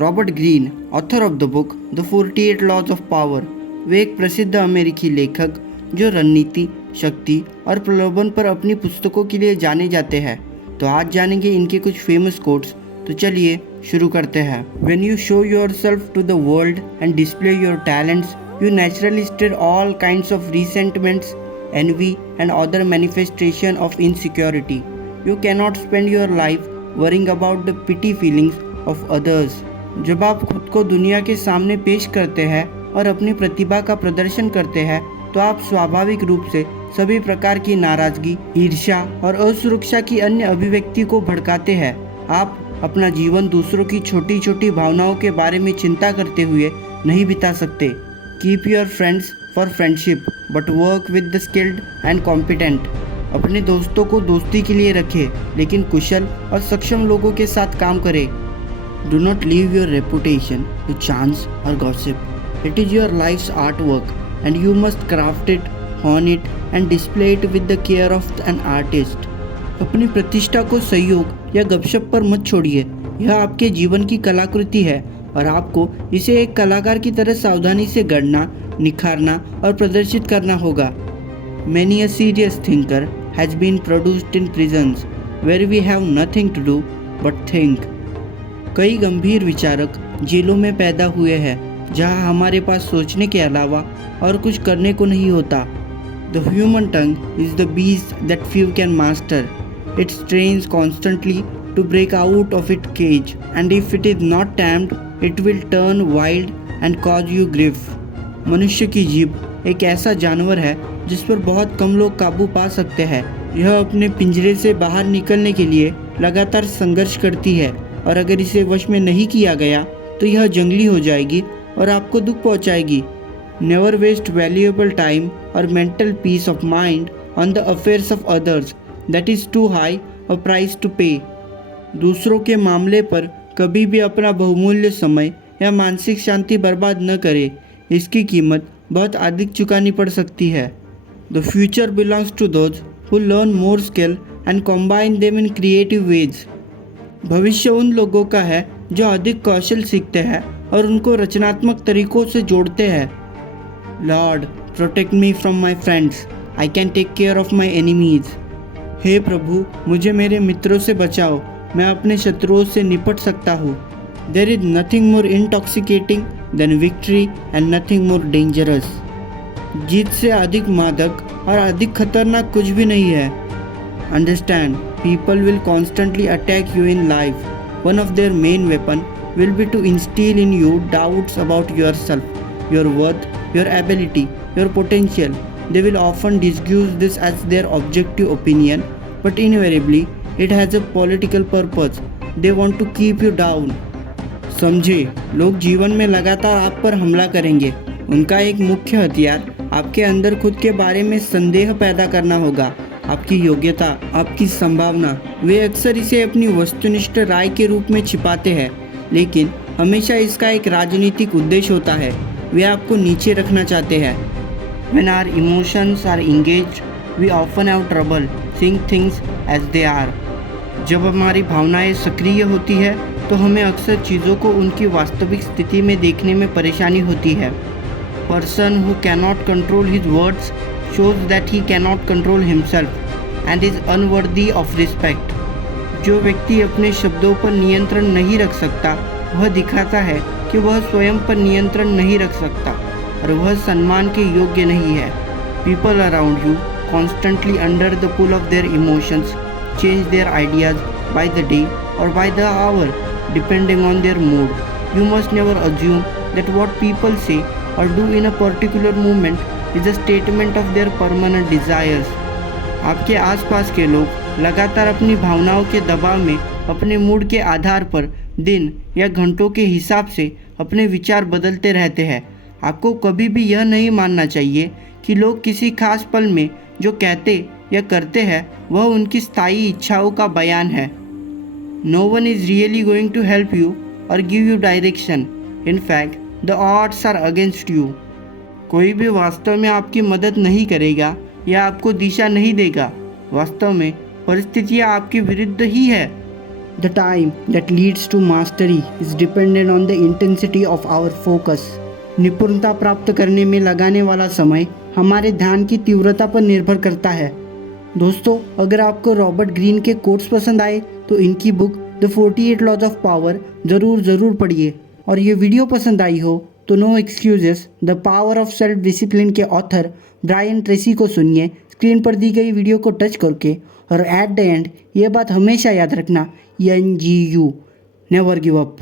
Robert Greene, author of the book the 48 laws of power, वे एक प्रसिद्ध अमेरिकी लेखक जो रणनीति, शक्ति और प्रलोभन पर अपनी पुस्तकों के लिए जाने जाते हैं। तो आज जानेंगे इनके कुछ फेमस कोट्स। तो चलिए शुरू करते हैं। When you show yourself to the world and display your talents, you naturally stir all kinds of resentments, envy and other manifestation of insecurity. You cannot spend your life worrying about the pity feelings of others. जब आप खुद को दुनिया के सामने पेश करते हैं और अपनी प्रतिभा का प्रदर्शन करते हैं तो आप स्वाभाविक रूप से सभी प्रकार की नाराजगी, ईर्ष्या और असुरक्षा की अन्य अभिव्यक्ति को भड़काते हैं। आप अपना जीवन दूसरों की छोटी छोटी भावनाओं के बारे में चिंता करते हुए नहीं बिता सकते। Keep your friends for friendship but work with the skilled and competent. अपने दोस्तों को दोस्ती के लिए रखें, लेकिन कुशल और सक्षम लोगों के साथ काम करें। Do not leave your reputation to chance और gossip. It is your life's art work and you must craft it, hone it and display it with the care of an artist. अपनी प्रतिष्ठा को सहयोग या गपशप पर मत छोड़िए। यह आपके जीवन की कलाकृति है और आपको इसे एक कलाकार की तरह सावधानी से गढ़ना, निखारना और प्रदर्शित करना होगा। Many a serious thinker has been produced in prisons where we have nothing to do but think. कई गंभीर विचारक जेलों में पैदा हुए हैं जहां हमारे पास सोचने के अलावा और कुछ करने को नहीं होता। The human tongue is the beast that few can master. It strains constantly to break out of its cage, and if it is not tamed, it will turn wild and cause you grief. मनुष्य की जीभ एक ऐसा जानवर है जिस पर बहुत कम लोग काबू पा सकते हैं। यह अपने पिंजरे से बाहर निकलने के लिए लगातार संघर्ष करती है और अगर इसे वश में नहीं किया गया तो यह जंगली हो जाएगी और आपको दुख पहुंचाएगी। नेवर वेस्ट वैल्यूएबल टाइम और mental peace of mind on the affairs of others, that is too high a price to pay. दूसरों के मामले पर कभी भी अपना बहुमूल्य समय या मानसिक शांति बर्बाद न करें, इसकी कीमत बहुत अधिक चुकानी पड़ सकती है। The future belongs to those who learn more skill and combine them in creative ways. भविष्य उन लोगों का है जो अधिक कौशल सीखते हैं और उनको रचनात्मक तरीकों से जोड़ते हैं। Lord protect me from my friends, I can take care of my enemies. हे प्रभु, मुझे मेरे मित्रों से बचाओ, मैं अपने शत्रुओं से निपट सकता हूँ। There is nothing more intoxicating than victory and nothing more dangerous. जीत से अधिक मादक और अधिक खतरनाक कुछ भी नहीं है। Understand, people will constantly attack you in life. One of their main weapon will be to instill in you doubts about yourself, your worth, your ability, your potential. They will often disguise this as their objective opinion, but invariably it has a political purpose. They want to keep you down. समझे, लोग जीवन में लगातार आप पर हमला करेंगे। उनका एक मुख्य हथियार आपके अंदर खुद के बारे में संदेह पैदा करना होगा। आपकी योग्यता, आपकी संभावना। वे अक्सर इसे अपनी वस्तुनिष्ठ राय के रूप में छिपाते हैं, लेकिन हमेशा इसका एक राजनीतिक उद्देश्य होता है। वे आपको नीचे रखना चाहते हैं। When our emotions are engaged, we often have trouble seeing things as they are. जब हमारी भावनाएं सक्रिय होती है तो हमें अक्सर चीज़ों को उनकी वास्तविक स्थिति में देखने में परेशानी होती है। Person who cannot control his words shows that he cannot control himself and is unworthy of respect. जो व्यक्ति अपने शब्दों पर नियंत्रण नहीं रख सकता वह दिखाता है कि वह स्वयं पर नियंत्रण नहीं रख सकता और वह सम्मान के योग्य नहीं है। People around you constantly under the pull of their emotions change their ideas by the day or by the hour depending on their mood. You must never assume that what people say or do in a particular moment is a statement of their permanent desires. आपके आसपास के लोग लगातार अपनी भावनाओं के दबाव में अपने मूड के आधार पर दिन या घंटों के हिसाब से अपने विचार बदलते रहते हैं। आपको कभी भी यह नहीं मानना चाहिए कि लोग किसी खास पल में जो कहते या करते हैं वह उनकी स्थायी इच्छाओं का बयान है। No one is really going to help you or give you direction. In fact, the odds are against you. कोई भी वास्तव में आपकी मदद नहीं करेगा या आपको दिशा नहीं देगा। वास्तव में परिस्थितियाँ आपके विरुद्ध ही है। The time that leads to mastery is dependent on the intensity of our focus. निपुणता प्राप्त करने में लगाने वाला समय हमारे ध्यान की तीव्रता पर निर्भर करता है। दोस्तों, अगर आपको रॉबर्ट ग्रीन के कोट्स पसंद आए तो इनकी book the 48 laws of power ज़रूर पढ़िए। और ये वीडियो पसंद आई हो तो no excuses the power of self discipline के ऑथर ब्रायन ट्रेसी को सुनिए स्क्रीन पर दी गई वीडियो को टच करके। और एट द एंड ये बात हमेशा याद रखना, NGU, नेवर गिव अप।